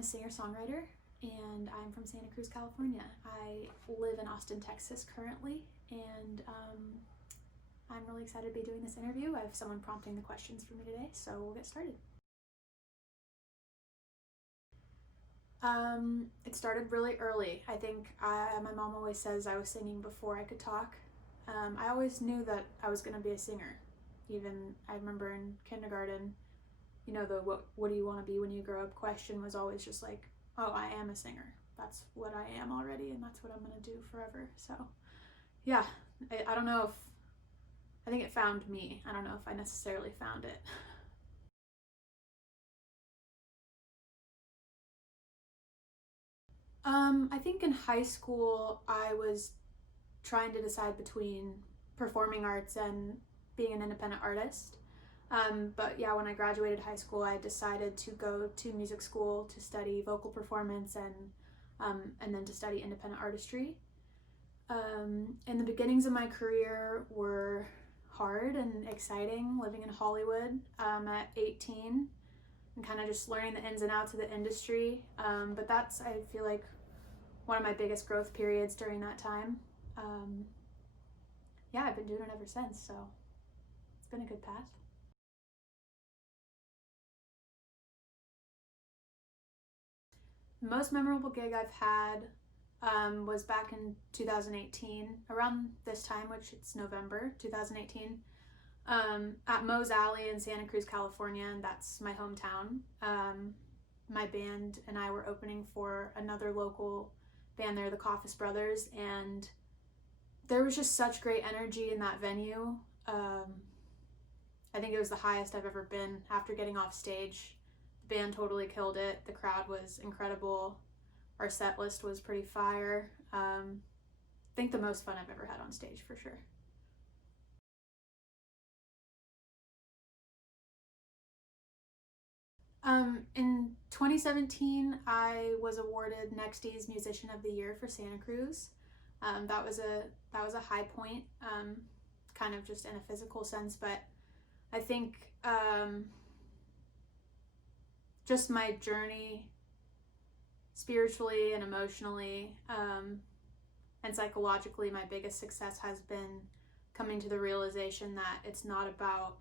a singer-songwriter, and I'm from Santa Cruz, California. I live in Austin, Texas currently, and I'm really excited to be doing this interview. I have someone prompting the questions for me today, so we'll get started. It started really early. I think my mom always says I was singing before I could talk. I always knew that I was going to be a singer. Even I remember in kindergarten, you know, the what do you want to be when you grow up question was always just like, oh, I am a singer. That's what I am already, and that's what I'm going to do forever. So yeah, I don't know if, I think it found me. I don't know if I necessarily found it. I think in high school I was trying to decide between performing arts and being an independent artist. But yeah, when I graduated high school, I decided to go to music school to study vocal performance and then to study independent artistry. And the beginnings of my career were hard and exciting, living in Hollywood at 18 and kind of just learning the ins and outs of the industry. But that's, I feel like, one of my biggest growth periods during that time. Yeah, I've been doing it ever since, so it's been a good path. The most memorable gig I've had was back in 2018, around this time, which it's November 2018, at Moe's Alley in Santa Cruz, California, and that's my hometown. My band and I were opening for another local band there, the Coffis Brothers, and there was just such great energy in that venue. I think it was the highest I've ever been after getting off stage. The band totally killed it. The crowd was incredible. Our set list was pretty fire. I think the most fun I've ever had on stage, for sure. In 2017, I was awarded Next's Musician of the Year for Santa Cruz. That was a high point, kind of just in a physical sense, but I think just my journey spiritually and emotionally and psychologically, my biggest success has been coming to the realization that it's not about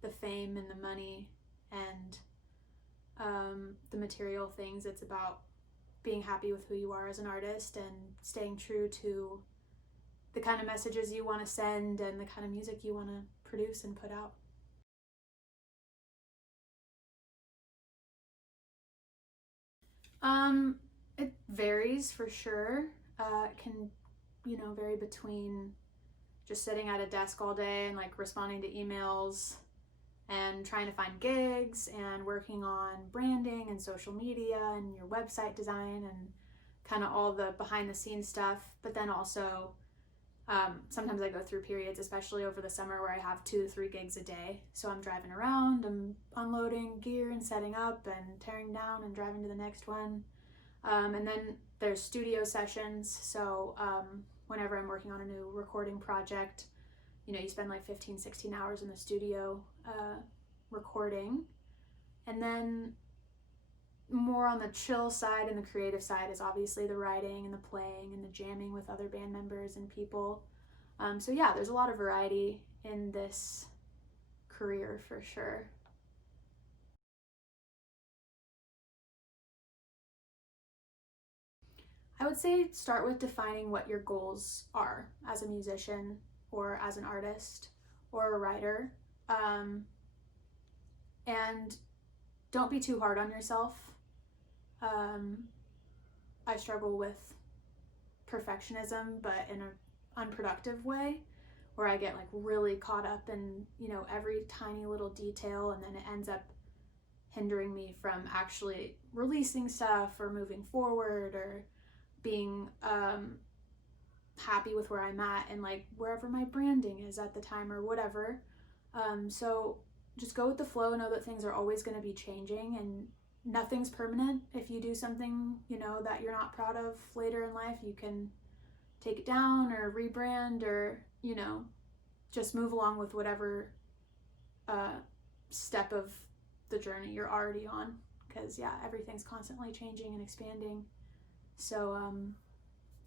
the fame and the money and the material things. It's about being happy with who you are as an artist and staying true to the kind of messages you want to send and the kind of music you want to produce and put out. It varies for sure. It can, vary between just sitting at a desk all day and like responding to emails and trying to find gigs and working on branding and social media and your website design and kind of all the behind the scenes stuff. But then also sometimes I go through periods, especially over the summer, where I have 2 to 3 gigs a day. So I'm driving around, I'm unloading gear and setting up and tearing down and driving to the next one. And then there's studio sessions. So whenever I'm working on a new recording project, you spend like 15, 16 hours in the studio recording. And then more on the chill side and the creative side is obviously the writing and the playing and the jamming with other band members and people. So yeah, there's a lot of variety in this career for sure. I would say start with defining what your goals are as a musician or as an artist or a writer. And don't be too hard on yourself. I struggle with perfectionism, but in an unproductive way, where I get like really caught up in, every tiny little detail, and then it ends up hindering me from actually releasing stuff or moving forward or being happy with where I'm at and like wherever my branding is at the time or whatever. So just go with the flow, know that things are always going to be changing and nothing's permanent. If you do something, that you're not proud of later in life, you can take it down or rebrand or, just move along with whatever step of the journey you're already on. because yeah, everything's constantly changing and expanding. So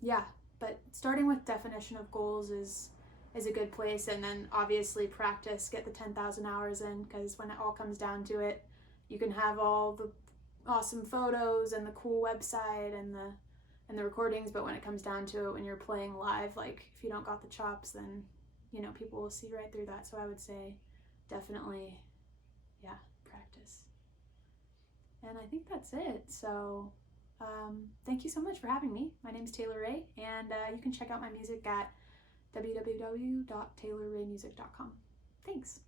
yeah, but starting with definition of goals is a good place, and then obviously practice, get the 10,000 hours in, because when it all comes down to it, you can have all the awesome photos and the cool website and the recordings, but when it comes down to it, when you're playing live, like if you don't got the chops, then you know, people will see right through that. So I would say definitely, yeah, practice. And I think that's it. So thank you so much for having me. My name's Taylor Ray, and you can check out my music at www.taylorraymusic.com. Thanks.